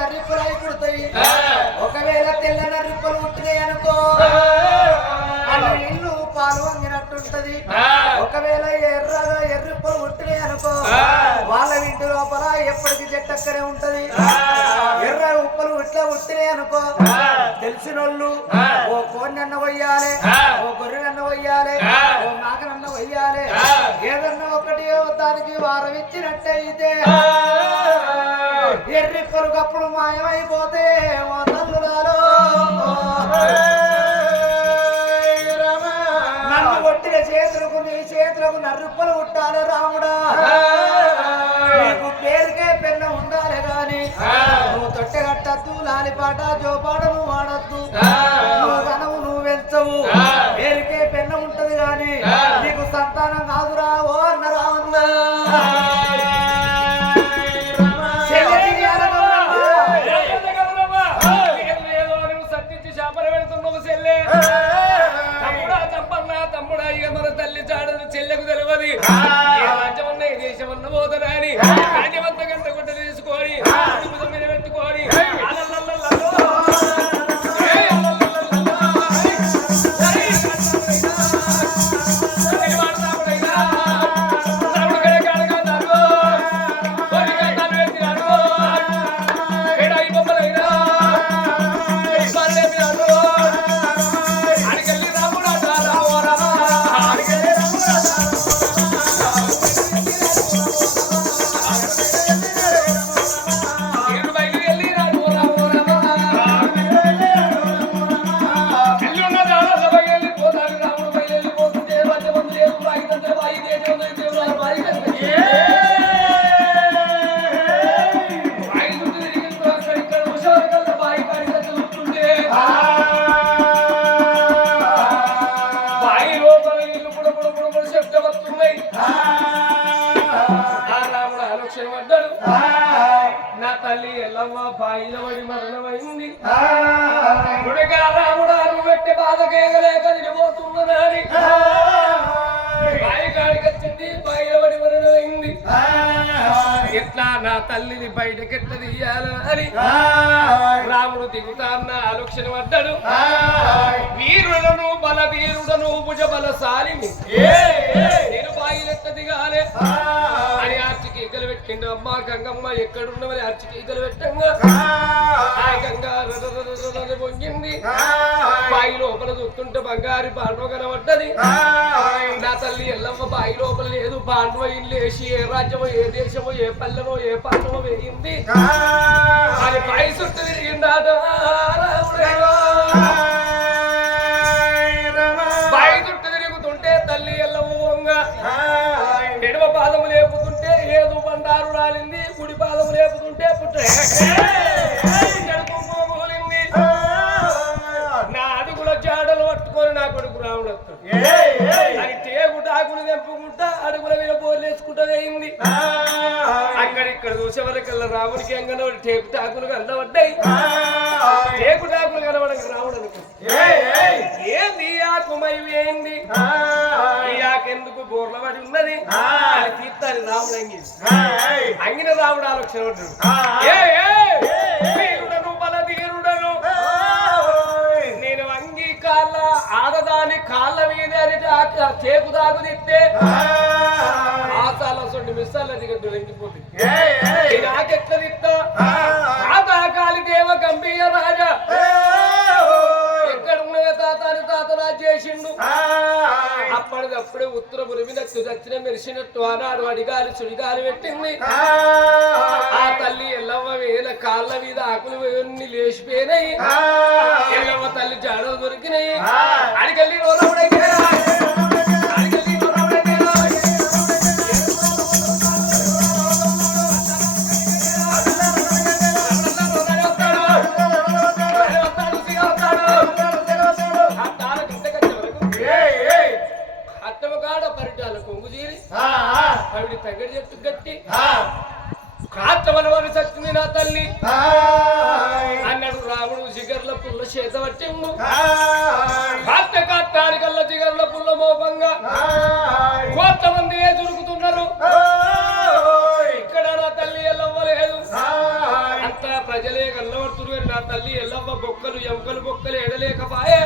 నర్రిప్పులై పుడతాయి. ఒకవేళ తెల్ల నర్రిప్పులు పుట్టినాయి అనుకో అలా ఇల్లు పాలు వంగినట్టుంటది. ఒకవేళ ఎర్రిప్పులు పుట్టినాయి అనుకో వాళ్ళ ఇంటి లోపల ఎప్పటికి చెట్టక్కనే ఉంటది. ఎర్ర ఉప్పులు ఇట్లా పుట్టినాయి అనుకో తెలిసినోళ్ళు ఓ కోడినన్న వయ్యాలి, ఓ గొర్రెనన్న వయ్యాలి, ఓ నాగనన్న వయ్యాలి. ఏదన్నా ఒకటి దానికి వారం ఇచ్చినట్టయితే ఎర్రిప్పలు కప్పుడు మాయమైపోతే నన్ను కొట్టిన చేతులకు నీ చేతులకు నర్రిప్పలు పుట్టాలి రాముడా. నీకు పేరుకే పెన్న ఉండాలి గాని నువ్వు తొట్టెగట్టద్దు, లాలిపాట జోపాట నువ్వు వాడద్దు, నువ్వు కనవు నువ్వు వెంచవు. పేరుకే పెన్న ఉంటది గాని నీకు సంతానం కాదురా ఓ అన్న రావన్న. తమ్ముడా ఇక మన తల్లి చాడలు చెల్లెకు తెలియదు. రాజ్యమన్న ఈ దేశమన్న పోతరాని రాజ్యమంతా గంట గుడ్డ తీసుకొని మీద పెట్టుకొని నా తల్లి ఎల్లమ్మ బాయిల పడి మరణమైంది. రాముడా నువ్వు పెట్టే బాధకేగలేక నిలిపోతున్నదని బాయి కాడికి వచ్చింది, బాయిల పడి మరణమైంది. ఎట్లా నా తల్లిని బయటకెట్ల తీయాలని రాముడు దిగుతాన్న ఆలోచన పడ్డాడు. వీరుడను బలవీరుడను భుజ బలశాలిని నేను బాయిలెట్ట దిగాలే అని ఆర్చికి ఈకలు పెట్టిండు. అమ్మ గంగమ్మ ఎక్కడున్నవని ఆర్చికి ఈకలు పెట్టంగా ఆ గంగా పొంగింది. బాయి లోపల చూస్తుంటే బంగారు పాండవ కనబడ్డది. నా తల్లి ఎల్లమ్మ బాయి లోపల లేదు. పాండవ ఇల్లు వేసి ఏ రాజ్యమో ఏ దేశమో ఏ పల్లెమో ఏ పాండవో వేయింది. అది బాయి చుట్టూ తిరిగిందాట. బాయి చుట్టూ తిరుగుతుంటే తల్లి ఎల్లమ్మ ఎడమ పాదము లేపుతుంటే ఏదో బండారు రాలింది, కుడి పాదము లేపుతుంటే పుట్టేలింది. నా అడుగుల జాడలు పట్టుకొని నా కొడుకు రాముడు అది టేకుటాకులు తెంపుకుంటా అడుగుల మీద బోర్లేసుకుంటా వేయింది. అక్కడిక్కడ చూసే వరకల్లా రాముడికి ఎంగన టేకుటాకులు కనబడ్డాయి. టేకుటాకులు కనబడక రాముడు అనుకో ఏంది ఆకుమై వేయింది. ఈ ఆకెందుకు బోర్ల పడి ఉన్నది అని తీర్థాన్ని రాముడు అంగిన రాముడు ఆలోచన పడ్డాడు. వీరుడను బలవీరుడను నేను అంగి కాళ్ళ ఆడదాని కాళ్ళ మీద చేకు దాకు తిట్టే ఆసాల సొంటి మిస్సాల దిగట్టు వెంకిపోతుంది. నాకెట్ల తిట్టా కాలి దేవ గంభీర రాజా ఎక్కడున్నదే తాతాని తాతనా చేసిండు. అప్పటిదప్పుడే ఉత్తర పురిమినట్టు దక్షిణ మెరిసినట్టు ఆనాడు అడిగాలి సుడిగాలి పెట్టింది. ఆ తల్లి ఎల్లమ్మ వేల కాళ్ళ మీద ఆకులు అన్ని లేచిపోయినాయి. ఎల్లమ్మ తల్లి జాడలు దొరికినాయి. అడిగల్లి ఆవిడ తగ్గడి చెట్టు గట్టి కాత్తవనవని సత్తుంది నా తల్లి అన్నాడు రాముడు. జిగర్ల పుల్ల చేత పట్టిండు. కాత్త కాత్తానికల్లా జిగర్ల పుల్ల మోపంగా కొంతమంది దొరుకుతున్నారు. ఇక్కడ నా తల్లి ఎల్లవ్వలేదు. అంతా ప్రజలే లేకపాయే